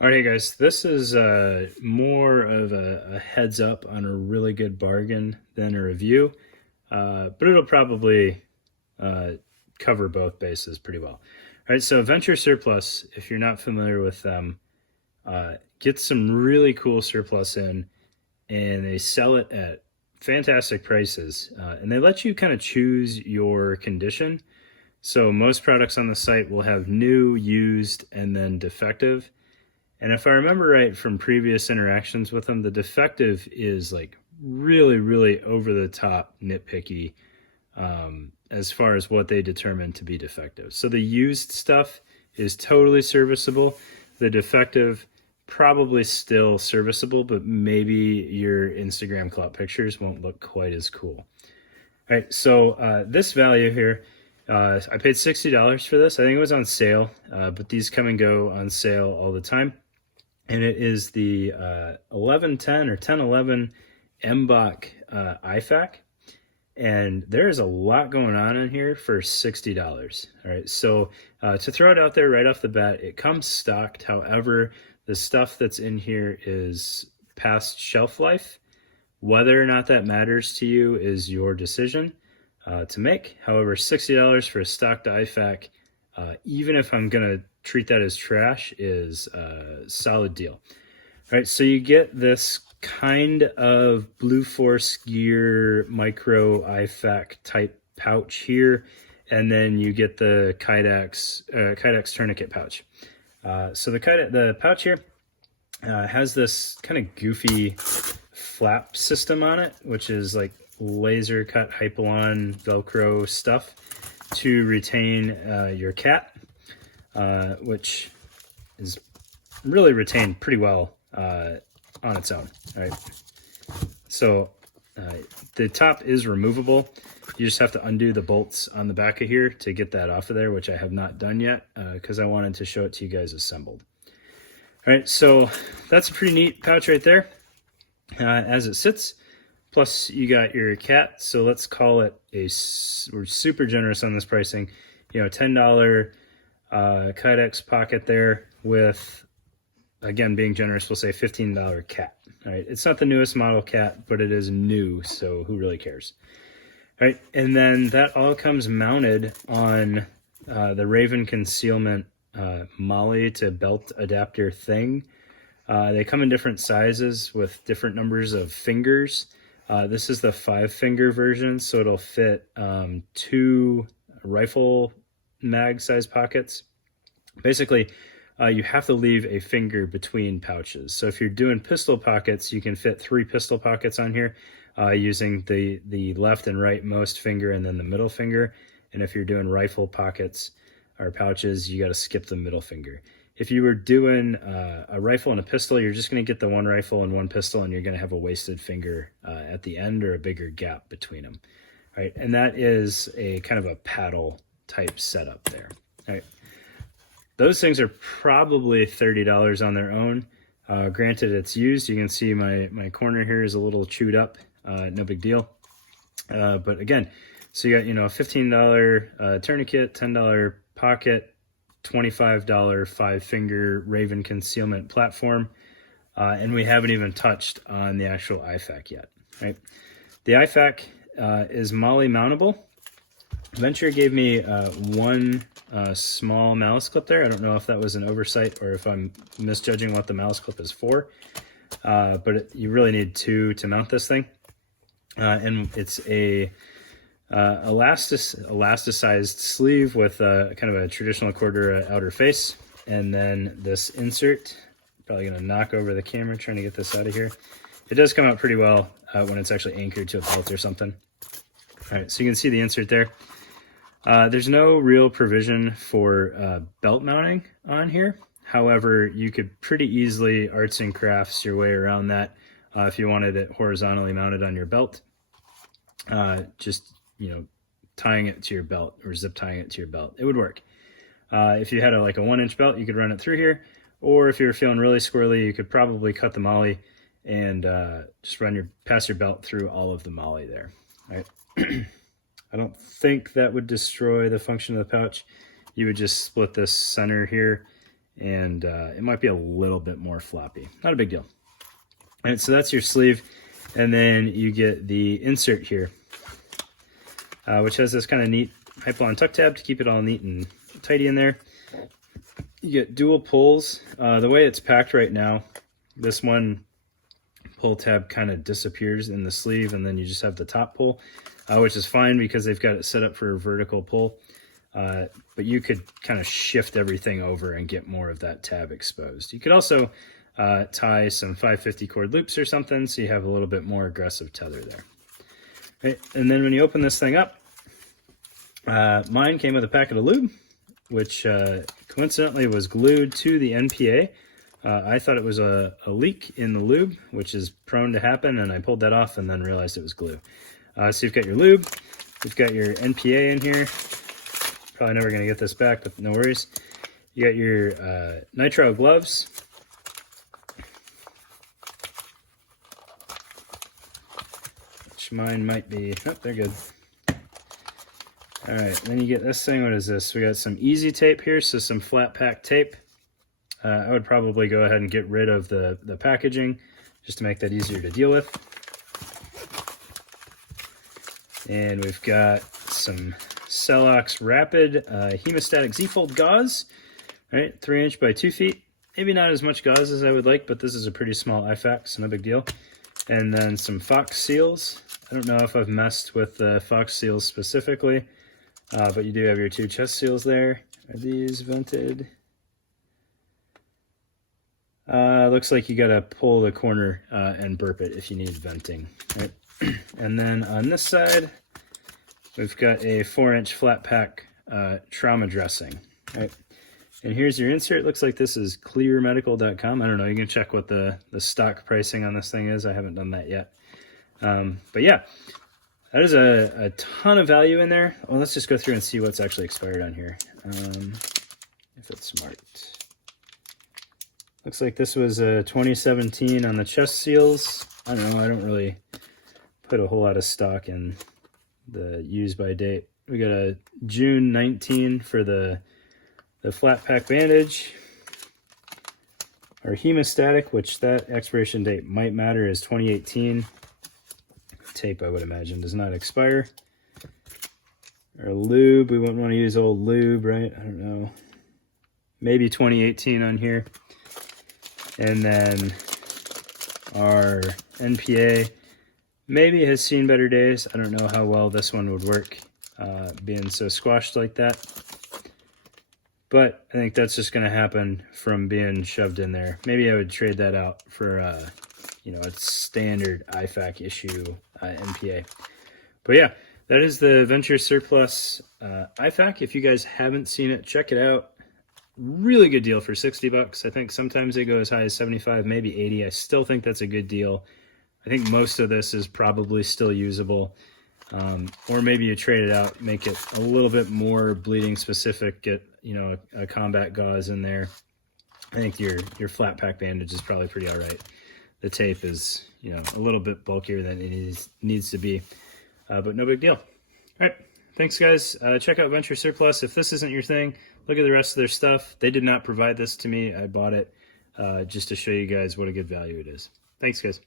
All right, guys, this is more of a heads up on a really good bargain than a review, but it'll probably uh, cover both bases pretty well. All right, so Venture Surplus, if you're not familiar with them, get some really cool surplus in, and they sell it at fantastic prices, and they let you kind of choose your condition. So most products on the site will have new, used, and then defective. And if I remember right from previous interactions with them, the defective is like really, really over the top nitpicky as far as what they determine to be defective. So the used stuff is totally serviceable. The defective, probably still serviceable, but maybe your Instagram clout pictures won't look quite as cool. All right, so this value here, I paid $60 for this. I think it was on sale, but these come and go on sale all the time. And it is the 1110 or 1011 MBOK IFAK. And there is a lot going on in here for $60. All right, so to throw it out there right off the bat, it comes stocked. However, the stuff that's in here is past shelf life. Whether or not that matters to you is your decision to make. However, $60 for a stocked IFAK, even if I'm going to treat that as trash, is a solid deal. All right, so you get this kind of Blue Force Gear micro IFAK type pouch here, and then you get the Kydex tourniquet pouch. So the pouch here has this kind of goofy flap system on it, which is like laser cut Hypalon Velcro stuff to retain your cat, which is really retained pretty well on its own. All right, so the top is removable. You just have to undo the bolts on the back of here to get that off of there, which I have not done yet because I wanted to show it to you guys assembled. All right, so that's a pretty neat pouch right there as it sits. Plus you got your cat, so let's call it we're super generous on this pricing, $10 Kydex pocket there with, again, being generous, we'll say $15 cat. All right, it's not the newest model cat, but it is new, so who really cares? All right, and then that all comes mounted on the Raven concealment Molly to belt adapter thing. They come in different sizes with different numbers of fingers. This is the 5-finger version, so it'll fit 2 rifle mag size pockets. Basically, you have to leave a finger between pouches. So if you're doing pistol pockets, you can fit 3 pistol pockets on here using the left and right most finger and then the middle finger. And if you're doing rifle pockets or pouches, you got to skip the middle finger. If you were doing a rifle and a pistol, you're just going to get the 1 rifle and 1 pistol, and you're going to have a wasted finger at the end or a bigger gap between them. All right, and that is a kind of a paddle type setup there. All right, those things are probably $30 on their own. Granted, it's used. You can see my corner here is a little chewed up. No big deal. But again, so you got a $15 tourniquet, $10 pocket, $25 5-finger Raven concealment platform, and we haven't even touched on the actual IFAK yet. Right? The IFAK is MOLLE mountable. Venture gave me one small malice clip there. I don't know if that was an oversight or if I'm misjudging what the malice clip is for, but you really need 2 to mount this thing, and it's a elasticized sleeve with kind of a traditional Cordura outer face, and then this insert. Probably gonna knock over the camera trying to get this out of here. It does come out pretty well when it's actually anchored to a belt or something. All right, so you can see the insert there. There's no real provision for belt mounting on here. However, you could pretty easily arts and crafts your way around that if you wanted it horizontally mounted on your belt. Just tying it to your belt or zip tying it to your belt, it would work. If you had a 1-inch belt, you could run it through here, or if you were feeling really squirrely, you could probably cut the MOLLE and just pass your belt through all of the MOLLE there. All right. I don't think that would destroy the function of the pouch. You would just split this center here and it might be a little bit more floppy. Not a big deal. All right, so that's your sleeve, and then you get the insert here, which has this kind of neat Hypalon tuck tab to keep it all neat and tidy in there. You get dual pulls. The way it's packed right now, this one pull tab kind of disappears in the sleeve, and then you just have the top pull, which is fine because they've got it set up for a vertical pull. But you could kind of shift everything over and get more of that tab exposed. You could also tie some 550 cord loops or something, so you have a little bit more aggressive tether there. Right, and then when you open this thing up, mine came with a packet of lube, which coincidentally was glued to the NPA. I thought it was a leak in the lube, which is prone to happen, and I pulled that off and then realized it was glue. So you've got your lube, you've got your NPA in here. Probably never going to get this back, but no worries. You got your nitrile gloves. Which mine might be, oh, they're good. All right, then you get this thing. What is this? We got some easy tape here, so some flat pack tape. I would probably go ahead and get rid of the packaging just to make that easier to deal with. And we've got some Celox Rapid Hemostatic Z-Fold gauze, right? 3" by 2 feet. Maybe not as much gauze as I would like, but this is a pretty small IFAK, so no big deal. And then some Fox seals. I don't know if I've messed with the Fox seals specifically, but you do have your 2 chest seals there. Are these vented? Looks like you gotta pull the corner and burp it if you need venting, right? And then on this side, we've got a 4" flat pack trauma dressing, right? And here's your insert. Looks like this is clearmedical.com. I don't know, you can check what the stock pricing on this thing is. I haven't done that yet. But yeah, that is a ton of value in there. Well, let's just go through and see what's actually expired on here. If it's smart. Looks like this was 2017 on the chest seals. I don't know, I don't really put a whole lot of stock in the use by date. We got a June 19 for the flat pack bandage. Our hemostatic, which that expiration date might matter, is 2018. Tape, I would imagine, does not expire. Our lube, we wouldn't want to use old lube, right? I don't know. Maybe 2018 on here. And then our NPA maybe has seen better days. I don't know how well this one would work being so squashed like that. But I think that's just going to happen from being shoved in there. Maybe I would trade that out for a standard IFAK issue NPA. But yeah, that is the Venture Surplus IFAK. If you guys haven't seen it, check it out. Really good deal for $60. I think sometimes they go as high as 75, maybe 80. I still think that's a good deal. I think most of this is probably still usable. Or maybe you trade it out, make it a little bit more bleeding specific, get a combat gauze in there. I think your flat pack bandage is probably pretty all right. The tape is a little bit bulkier than it needs to be, but no big deal. All right, thanks guys. Check out Venture Surplus. If this isn't your thing, look at the rest of their stuff. They did not provide this to me. I bought it just to show you guys what a good value it is. Thanks guys.